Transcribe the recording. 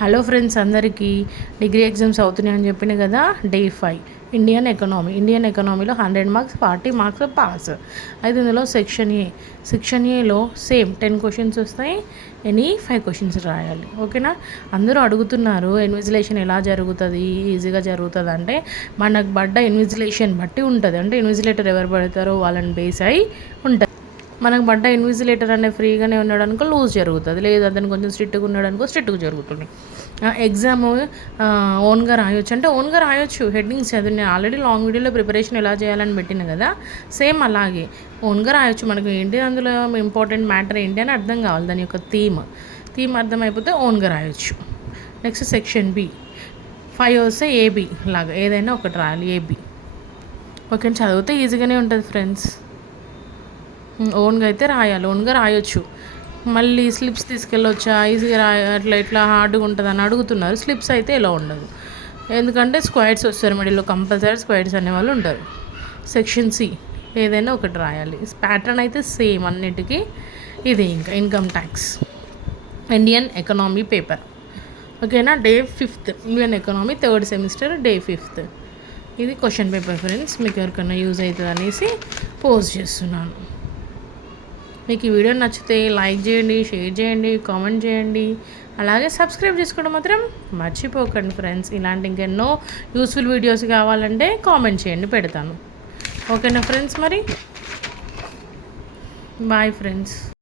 Hello friends, అందరికీ degree exams అవుతున్నాయని చెప్పిన కదా. డే 5 ఇండియన్ ఎకనామీలో 100 మార్క్స్ 40 మార్క్స్ పాస్. అయితే ఇందులో సెక్షన్ ఏలో సేమ్ 10 క్వశ్చన్స్ వస్తాయి. 5 క్వశ్చన్స్ రాయాలి. ఓకేనా? అందరూ అడుగుతున్నారు ఇన్విజిలేషన్ ఎలా జరుగుతుంది, ఈజీగా జరుగుతుంది అంటే మనకు పడ్డ ఇన్విజిలేషన్ బట్టి ఉంటుంది. అంటే ఇన్విజిలేటర్ ఎవరు పడతారో వాళ్ళని బేస్ అయి ఉంటుంది. మనకు పడ్డ ఇన్విజిలేటర్ అనే ఫ్రీగానే ఉన్నాడు అనుకో లూజ్ జరుగుతుంది, లేదు అతను కొంచెం స్ట్రిక్ట్గా ఉన్నాడు అనుకో స్ట్రిక్ట్గా జరుగుతుంది. ఎగ్జామ్ ఓన్గా రాయొచ్చు అంటే ఓన్గా రాయొచ్చు. హెడ్డింగ్స్ చదివి నేను ఆల్రెడీ లాంగ్ వీడియోలో ప్రిపరేషన్ ఎలా చేయాలని పెట్టిన కదా, సేమ్ అలాగే ఓన్గా రాయొచ్చు. మనకు ఏంటి అందులో ఇంపార్టెంట్ మ్యాటర్ ఏంటి అని అర్థం కావాలి, దాని యొక్క థీమ్ అర్థమైపోతే ఓన్గా రాయొచ్చు. నెక్స్ట్ సెక్షన్ బి 5 వస్తే ఏబి లాగా ఏదైనా ఒకటి రాయాలి. ఏబి ఓకే, చదివితే ఈజీగానే ఉంటుంది ఫ్రెండ్స్. ఓన్గా అయితే రాయాలి, ఓన్గా రాయొచ్చు. మళ్ళీ స్లిప్స్ తీసుకెళ్ళొచ్చా, ఈజీగా ఇట్లా హార్డ్గా ఉంటుంది అని అడుగుతున్నారు. స్లిప్స్ అయితే ఇలా ఉండదు, ఎందుకంటే స్క్వైడ్స్ వస్తారు మధ్యలో, కంపల్సరీ స్క్వైడ్స్ అనేవాళ్ళు ఉంటారు. సెక్షన్ సి ఏదైనా ఒకటి రాయాలి. ప్యాటర్న్ అయితే సేమ్ అన్నిటికీ ఇదే. ఇంకా income tax, Indian economy paper. ఓకేనా? Day 5 Indian economy 3rd semester day 5. ఇది క్వశ్చన్ పేపర్ ఫ్రెండ్స్. మీకు ఎవరికైనా యూజ్ అవుతుంది అనేసి పోస్ట్ చేస్తున్నాను. మీకు ఈ వీడియో నచ్చితే లైక్ చేయండి, షేర్ చేయండి, కామెంట్ చేయండి, అలాగే సబ్స్క్రైబ్ చేసుకోవడం మాత్రం మర్చిపోకండి ఫ్రెండ్స్. ఇలాంటి ఇంకెన్నో యూస్ఫుల్ వీడియోస్ కావాలంటే కామెంట్ చేయండి, పెడతాను. ఓకేనా ఫ్రెండ్స్? మరి బాయ్ ఫ్రెండ్స్.